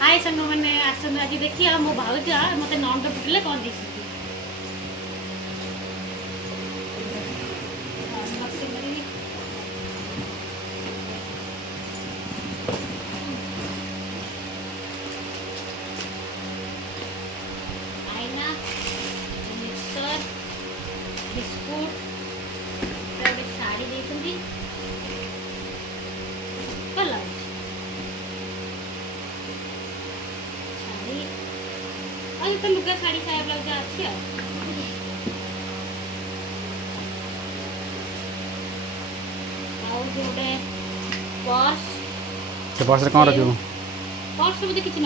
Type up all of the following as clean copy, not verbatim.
हाय संग मैंने आसन आज देखिए मो भाउजा मत नंद फुटले कौन देख आईना मिक्सर बिस्कुट साड़ी देखती कलर तो लुगा शाड़ी साया ब्लाउज अच्छी गोटे पर्स से पर्स रे कौन रखिबो पर्स में किसी न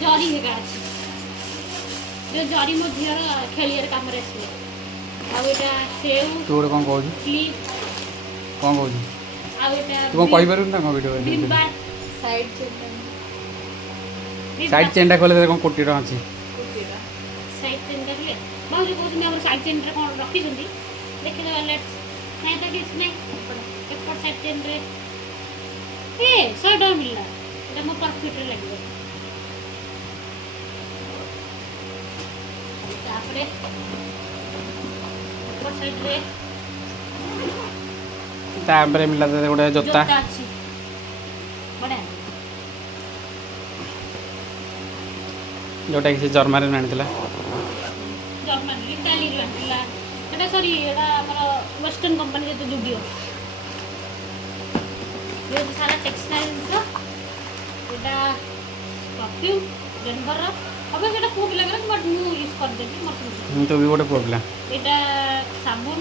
जरी हेगा अच्छी जो जरी मो झीर खेलियर काम रे आसे आ एटा सेव तू रे कौन कहू क्लिप कौन कहू आ एटा तू कौन कहि पारु ना कौन वीडियो डिब्बा साइड चेन खोले कौन कोटी रा अछि साइड चेन करले बहुत कहते हैं साइड चेन रे कौन रखी देखी देवा लेट्स नहीं तो किसी नहीं एपट साइड चेन रे ए 100 टका मिलला एटा मो प्रॉफिट रे लगे तापरे एपट साइड रे तापरे मिला गोटे जोता अछि बड़ा जोटा कि जर्मनी में आनी जर्मनी इटाली रे आनिला एटा सॉरी एटा हमर वेस्टर्न कंपनी जे जुडियो ये सारा टेक्सटाइल रो एटा परफ्यूम डेनवर रो अब सेटा खूब लागला बट मु यूज कर देबी मत तो भी गोटे प्रॉब्लम एटा साबुन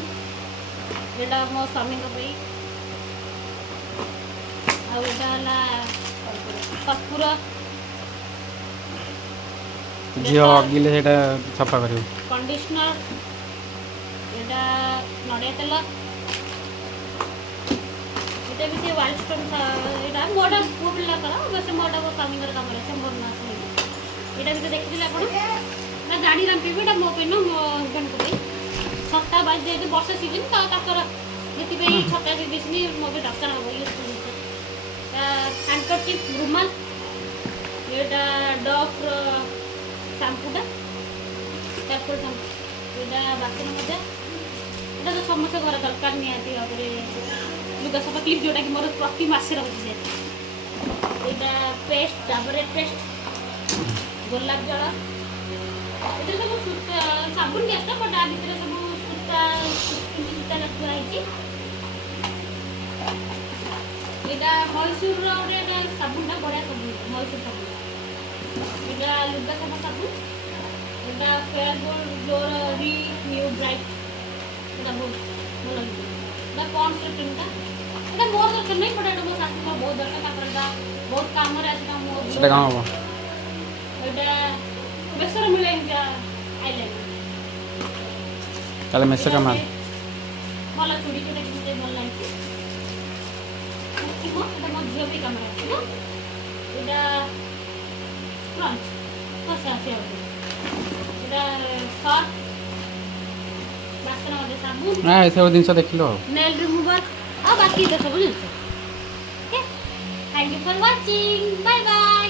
एटा मो स्वामी को पई आ एटा ला कर्पूर झील अगिले सेटा सफा करियो कंडीशनर एटा नड़िया तेल एटा भी से वाइल्ड स्टोन एटा मोडा पुबला करा वैसे मोडा वो स्वामी कर काम रे संभव ना से एटा भी देखि दिला आपण ना गाड़ी रन पे एटा मो पे न मो हस्बैंड को पे छत्ता बाज दे तो वर्षा सीजन ता ताकर जेति पे छत्ता दे दिसनी मो पे डॉक्टर हो यूज कर हैंडकरचिप रुमाल एटा डॉफ शैम्पूटा कर्पूर शैम्पू एटा बासन मजा एटा तो समस्त घर दरकार निहाती भाव लुगा सफा क्लिप जोटा कि मोर प्रति मासे रही एटा पेस्ट डाबर पेस्ट गोलाप जल ये सब सूता साबुन गैस बट आ भितर सब सूता सूता रखा एटा मैसूर रे साबुनटा बढ़िया साबुन मैसूर साबुन एटा लुगा सफा साबुन एटा फेयर ग्लोर री न्यू ब्राइट एटा बहुत भल एटा कौन से क्रीमटा एटा मोर दरकार नहीं बट एटा मो सासू को बहुत दरकार कापरदा बहुत काम रे आछना मो सेटा काम हो एटा बेसर मिले जा आइलैंड ताले मेसे का माल मला चूड़ी के देखते भल लागी कि मो एटा मो झियो भी काम रे आछना एटा फ्रंट कसा आसे एटा शॉर्ट बासन मधे साबुन ना एथे दिन से देखिलो नेल रिमूवर आ बाकी तो सब जिंस okay thank you for watching bye bye.